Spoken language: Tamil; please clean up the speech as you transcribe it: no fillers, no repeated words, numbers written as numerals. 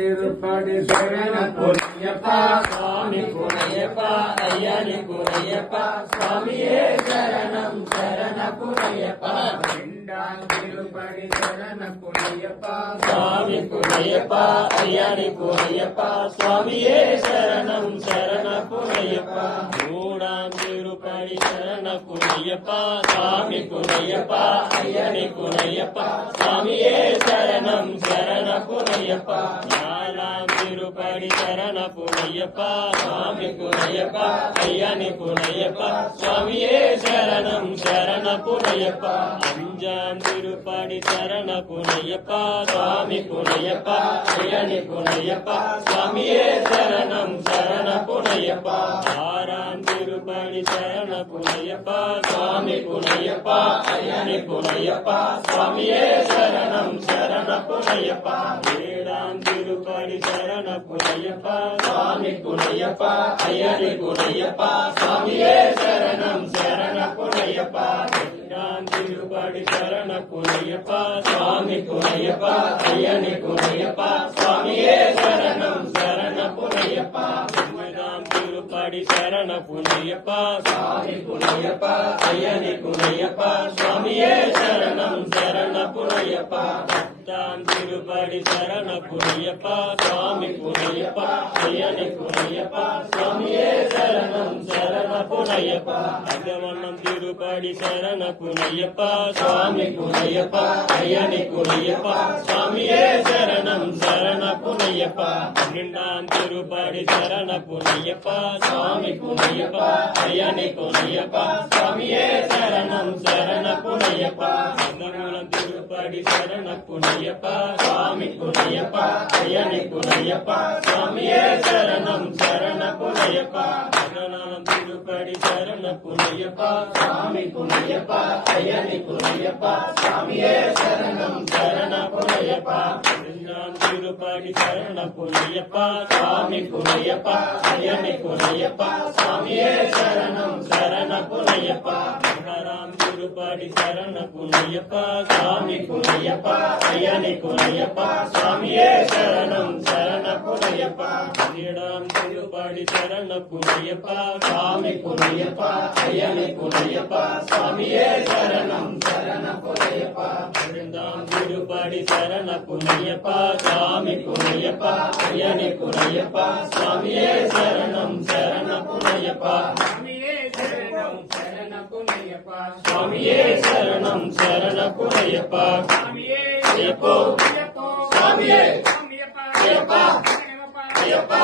திருப்படி சரண பொன்னையப்பா சுவாமி புனையப்பா ஐயனி புனையப்பா சுவாமியே சரணம் சரண புனையப்பா ரெண்டாம் திருப்படி சரண பொன்னையப்பா சுவாமி புனையப்பா ஐயனி புனையப்பா சுவாமியே சரணம் சரண புனையப்பா மூடாம் திருப்படி சரண புனையப்பா சுவாமி புனையப்பா ஐயனி புனையப்பா சுவாமியே சரணம் சரண புனையப்பா நாலாம் திருப்படி சரண புனையப்பா சுவாமி புனையப்பா ஐயனி புனையப்பா சுவாமியே சரணம் சரண புனையப்பா அஞ்சாம் திருப்படி சரண புனையப்பா சுவாமி புனையப்பா ஐயனி புனையப்பா சுவாமியே சரணம் சரண புனையப்பா ஆறாம் திருப்படி சரண புனையப்பா சுவாமி புனையப்பா ஐயனி புனையப்பா சுவாமியே சரணம் சரண புனையப்பா ஏழாம் திருப்படி சரண புனையப்பா சுவாமி புனையப்பா ஐயனி புனையப்பா சுவாமியே சரணம் சரண புனையப்பா எட்டாம் திருப்படி சரண புனையப்பா சுவாமி புனையப்பா ஐயனி புனையப்பா சுவாமியே சரணம் சரண புனையப்பா ஒன்பதாம் திருப்படி சரண புனையப்பா சுவாமி புனையப்பா ஐயனி புனையப்பா சுவாமியே சரணம் சரண புனையப்பா பத்தாம் திருப்படி சரண புனையப்பா சுவாமி புனையப்பா ஐயனி புனையப்பா சுவாமியே சரணம் சரண புனையப்பா அகவண்ணம் திருப்படி சரண புனையப்பா சுவாமி புனையப்பா ஐயனி புனையப்பா சுவாமியே சரணம் சரண புனையப்பா பன்னெண்டாம் திருப்படி சரண புனையப்பா சுவாமி புனையப்பா ஐயனி புனையப்பா சுவாமியே சரணம் சரண புனையப்பா பதிமூலம் திருப்படி சரண புனையப்பா சுவாமி புனையப்பா ஐயனி புனையப்பா சுவாமியே சரணம் சரண புனையப்பா பதினாலாம் திருப்படி சரண புனையப்பா சுவாமி புனையப்பா ஐயனி புனையப்பா சுவாமியே சரணம் சரண புனையப்பா பதினஞ்சாம் திருப்படி சரண புனையப்பா சுவாமி புனையப்பா ஐயனி புனையப்பா சுவாமியே சரணம் சரண புனையப்பா பதினாறாம் திருப்படி சரண புனையப்பா சுவாமி புனையப்பா ஐயனி புனையப்பா சுவாமியே சரணம் சரண புனையப்பா பதினேழாம் திருப்படி சரண புனையப்பா சுவாமி புனையப்பா ஐயனி புனையப்பா சுவாமியே சரணம் சரண புனையப்பா பதினைந்தாம் திருப்படி சரண புனையப்பா சுவாமி புனையப்பா ஐயனி புனையப்பா சுவாமியே சரணம் சரண புனையப்பா சுவாமியே சரணம் சரண பொன்னையப்பா சுவாமியே சரணம் சரண புனையப்பா சுவாமியே ஐயப்போ ஐயப்போ சுவாமியே சுவாமியப்பா ஐயப்பா ஐயப்பா ஐயப்பா